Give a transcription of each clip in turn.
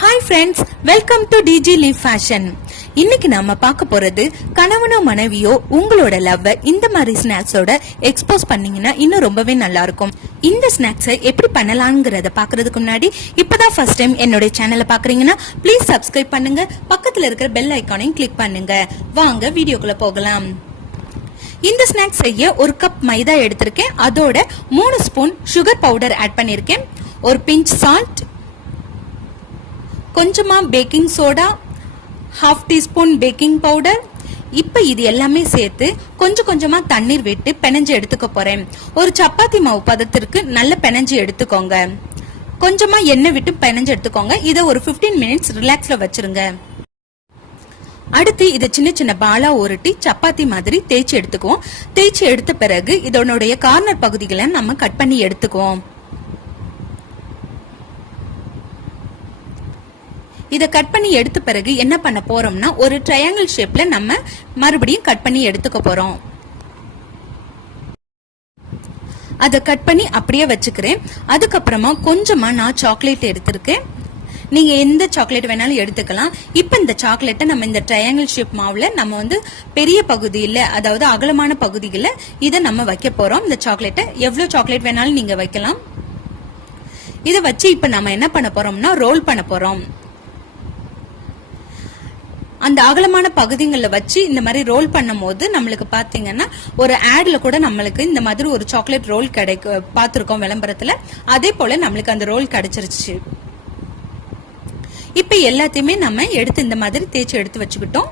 Hi friends, welcome to digi live fashion. இன்னைக்கு நாம பார்க்க போறது கணவனோ மனைவியோ உங்களோட லவ் இந்த மாதிரி ஸ்நாக்ஸோட எக்ஸ்போஸ் பண்ணீங்கன்னா இன்னும் ரொம்பவே நல்லா இருக்கும். இந்த ஸ்நாக்ஸை எப்படி பண்ணலாம்ங்கறத பாக்குறதுக்கு முன்னாடி இப்பதான் ஃபர்ஸ்ட் டைம் என்னோட சேனலை பாக்குறீங்கன்னா ப்ளீஸ் சப்ஸ்கிரைப் பண்ணுங்க, பக்கத்துல இருக்கிற பெல் ஐக்கானையும் கிளிக் பண்ணுங்க. வாங்க வீடியோக்குள்ள போகலாம். இந்த ஸ்நாக்ஸ் செய்ய ஒரு கப் மைதா எடுத்திருக்கேன். அதோட 3 ஸ்பூன் சுகர் பவுடர் ஆட் பண்ணிருக்கேன். ஒரு பிஞ்ச் சால்ட், கொஞ்சமா baking soda, 1/2 teaspoon baking powder. இப்ப இது எல்லாமே சேர்த்து கொஞ்சம் கொஞ்சமா தண்ணீர் விட்டு பிணைஞ்சு எடுத்துக்க போறேன். ஒரு சப்பாத்தி மாவு பதத்திற்கு நல்ல பிணைஞ்சு எடுத்துக்கோங்க. கொஞ்சமா எண்ணெய் விட்டு பிணைஞ்சு எடுத்துக்கோங்க. இதை ஒரு 15 மினிட்ஸ் ரிலாக்ஸ்ல வச்சிருங்க. அடுத்து இதை சின்ன சின்ன பாலா உருட்டி சப்பாத்தி மாதிரி தேய்ச்சி எடுத்துக்குவோம். தேய்ச்சி எடுத்த பிறகு இதனுடைய கார்னர் பகுதிகளை நம்ம கட் பண்ணி எடுத்துக்குவோம். இதை கட் பண்ணி எடுத்த பிறகு என்ன பண்ண போறோம்னா ஒரு ட்ரையாங்கிள் ஷேப்ல நம்ம மறுபடியும் கட் பண்ணி எடுத்துக்க போறோம். அதை கட் பண்ணி அப்படியே வச்சுக்கிறேன். அதுக்கப்புறமா கொஞ்சமா நான் சாக்லேட் எடுத்திருக்கேன். நீங்க எந்த சாக்லேட் வேணாலும் எடுத்துக்கலாம். இப்ப இந்த சாக்லேட்டை நம்ம இந்த ட்ரையாங்கிள் ஷேப் மாவுல நம்ம பெரிய பகுதியில, அதாவது அகலமான பகுதியில இதை நம்ம வைக்க போறோம். இந்த சாக்லேட்டை எவ்வளவு சாக்லேட் வேணாலும் நீங்க வைக்கலாம். இதை வச்சு இப்ப நம்ம என்ன பண்ண போறோம்னா ரோல் பண்ண போறோம். அந்த அகலமான பகுதிகளில் வச்சு இந்த மாதிரி ரோல் பண்ணும் போது நம்மளுக்கு பாத்தீங்கன்னா ஒரு ஆட்ல கூட நம்மளுக்கு இந்த மாதிரி ஒரு சாக்லேட் ரோல் பார்த்திருக்கோம் விளம்பரத்துல. அதே போல நம்மளுக்கு அந்த ரோல் கிடைச்சிருச்சு. இப்ப எல்லாத்தையுமே நம்ம எடுத்து இந்த மாதிரி தேய்ச்சி எடுத்து வச்சுக்கிட்டோம்.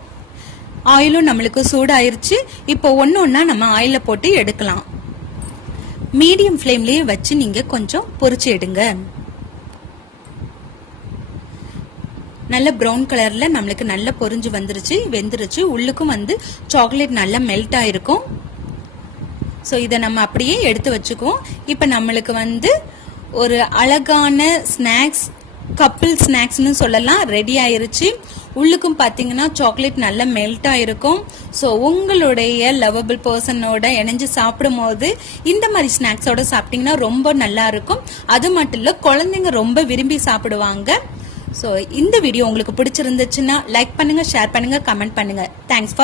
ஆயிலும் நம்மளுக்கு சூடாயிருச்சு. இப்போ ஒன்னொன்னா நம்ம ஆயில போட்டு எடுக்கலாம். மீடியம் ஃப்ளேம்லயே வச்சு நீங்க கொஞ்சம் பொரிச்சு எடுங்க. நல்ல பிரவுன் கலர்ல நம்மளுக்கு நல்ல பொரிஞ்சு வந்துருச்சு, வெந்துருச்சு. உள்ளுக்கும் சாக்லேட் நல்லா மெல்ட் ஆயிருக்கும். சோ இதை நம்ம அப்படியே எடுத்து வச்சுக்குவோம். இப்ப நம்மளுக்கு ஒரு அழகான ஸ்நாக்ஸ், கப்பிள் ஸ்நாக்ஸ்னு சொல்லலாம், ரெடி ஆயிருச்சு. உள்ளுக்கும் பாத்தீங்கன்னா சாக்லேட் நல்லா மெல்ட் ஆயிருக்கும். சோ உங்களுடைய லவபிள் பர்சனோட இணைஞ்சு சாப்பிடும் போது இந்த மாதிரி ஸ்நாக்ஸோட சாப்பிட்டீங்கன்னா ரொம்ப நல்லா இருக்கும். அது மட்டும் இல்ல, குழந்தைங்க ரொம்ப விரும்பி சாப்பிடுவாங்க. சோ இந்த வீடியோ உங்களுக்கு பிடிச்சிருந்துச்சுன்னா லைக் பண்ணுங்க, ஷேர் பண்ணுங்க, கமெண்ட் பண்ணுங்க. Thanks for